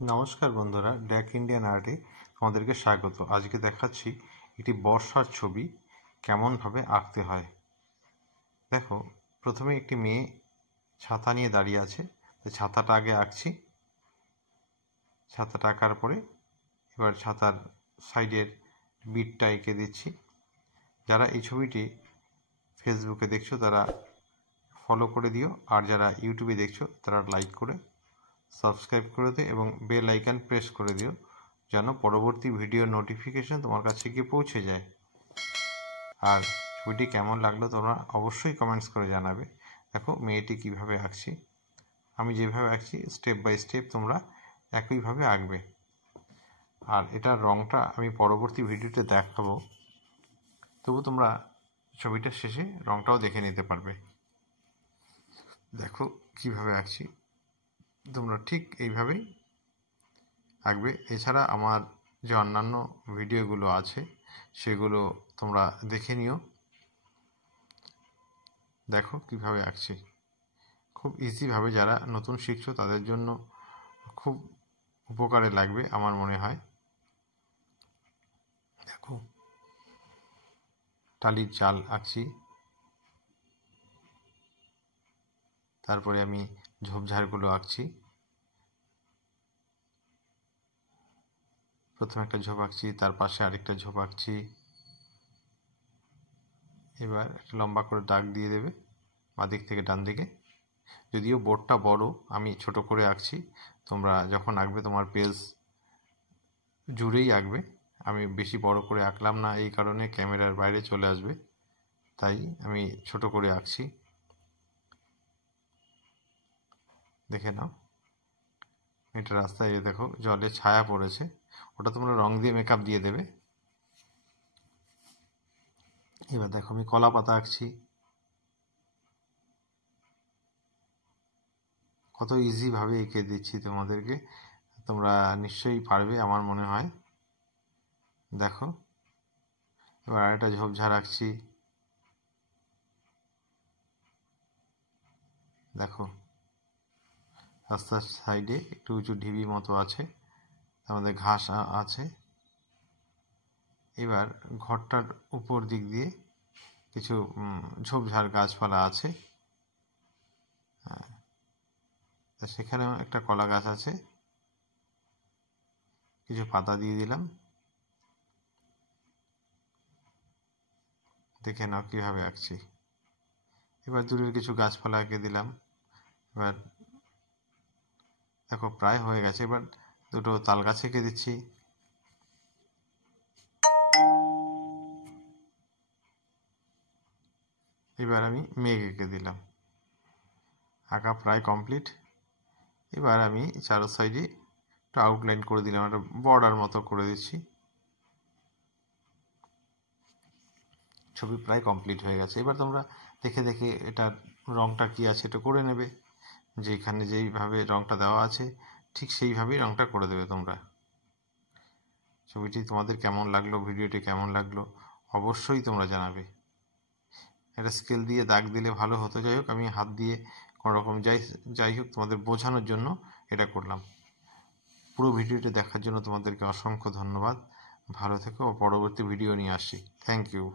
নমস্কার বন্ধুরা, DAC Indian আর্টে তোমাদেরকে স্বাগত। আজকে দেখাচ্ছি একটি বর্ষার ছবি কেমনভাবে আঁকতে হয়। দেখো, প্রথমে একটি মেয়ে ছাতা নিয়ে দাঁড়িয়ে আছে, তো ছাতাটা আগে আঁকছি। ছাতাটা আঁকার পরে এবার ছাতার সাইডের বিটটা এঁকে দিচ্ছি। যারা এই ছবিটি ফেসবুকে দেখছো তারা ফলো করে দিও, আর যারা ইউটিউবে দেখছো তারা লাইক করে সাবস্ক্রাইব করে দিও এবং বেল আইকন প্রেস করে দিও, যেন পরবর্তী ভিডিও নোটিফিকেশন তোমার কাছে গিয়ে পৌঁছে যায়। আর ছবিটি কেমন লাগলো তোমরা অবশ্যই কমেন্টস করে জানাবে। দেখো মেয়েটি কিভাবে আঁকছি, আমি যেভাবে আঁকছি স্টেপ বাই স্টেপ তোমরা একইভাবে আঁকবে। আর এটার রঙটা আমি পরবর্তী ভিডিওতে দেখাবো, তবু তোমরা ছবিটার শেষে রঙটাও দেখে নিতে পারবে। দেখো কিভাবে আঁকছি, তোমরা ঠিক এইভাবেই আঁকবে। এছাড়া আমার যে অন্যান্য ভিডিওগুলো আছে সেগুলো তোমরা দেখে নিও। দেখো কিভাবে আঁকছি, খুব ইজিভাবে। যারা নতুন শিখছো তাদের জন্য খুব উপকারে লাগবে আমার মনে হয়। দেখো টালির চাল আঁকছি, তারপরে আমি ঝোপঝাড়গুলো আঁকছি। প্রথমে একটা ঝোপ আঁকছি, তার পাশে আরেকটা ঝোপ আঁকছি। এবার একটা লম্বা করে দাগ দিয়ে দেবে বাঁদিক থেকে ডান দিকে। যদিও বোর্ডটা বড়, আমি ছোট করে আঁকছি। তোমরা যখন আঁকবে তোমার পেজ জুড়েই আঁকবে। আমি বেশি বড় করে আঁকলাম না, এই কারণে ক্যামেরার বাইরে চলে আসবে, তাই আমি ছোট করে আঁকছি। দেখে নাও, এটা রাস্তায় দেখো জলে ছায়া পড়েছে, ওটা তোমরা রং দিয়ে মেকআপ দিয়ে দেবে। এবার দেখো আমি কলা পাতা আঁকছি। কত ইজিভাবে এঁকে দিচ্ছি তোমাদেরকে, তোমরা নিশ্চয়ই পারবে আমার মনে হয়। দেখো এবার আরেকটা ঝোপঝাড় আঁকছি। দেখো রাস্তার সাইডে একটু উঁচু ঢিবি মতো আছে, আমাদের ঘাস আছে। এবার ঘরটার উপর দিক দিয়ে কিছু ঝোপঝাড় গাছপালা আছে, সেখানেও একটা কলা গাছ আছে। কিছু পাতা দিয়ে দিলাম, দেখে নাও কীভাবে আঁকছি। এবার দূরের কিছু গাছপালা এঁকে দিলাম। এবার দেখো প্রায় হয়ে গেছে। এবার দুটো তাল গাছ এঁকে দিচ্ছি। এবার আমি মেঘ এঁকে দিলাম, আঁকা প্রায় কমপ্লিট। এবার আমি চারো সাইডে একটু আউটলাইন করে দিলাম, একটা বর্ডার মতো করে দিচ্ছি। ছবি প্রায় কমপ্লিট হয়ে গেছে। এবার তোমরা দেখে দেখে এটার রঙটা কি আছে এটা করে নেবে। যেখানে যেইভাবে রঙটা দেওয়া আছে ঠিক সেইভাবেই রঙটা করে দেবে তোমরা। ছবিটি তোমাদের কেমন লাগলো, ভিডিওটি কেমন লাগলো অবশ্যই তোমরা জানাবে। এটা স্কেল দিয়ে দাগ দিলে ভালো হতো, যাই হোক আমি হাত দিয়ে কোনোরকম যাই হোক তোমাদের বোঝানোর জন্য এটা করলাম। পুরো ভিডিওটি দেখার জন্য তোমাদেরকে অসংখ্য ধন্যবাদ। ভালো থেকো, পরবর্তী ভিডিও নিয়ে আসছি। Thank you.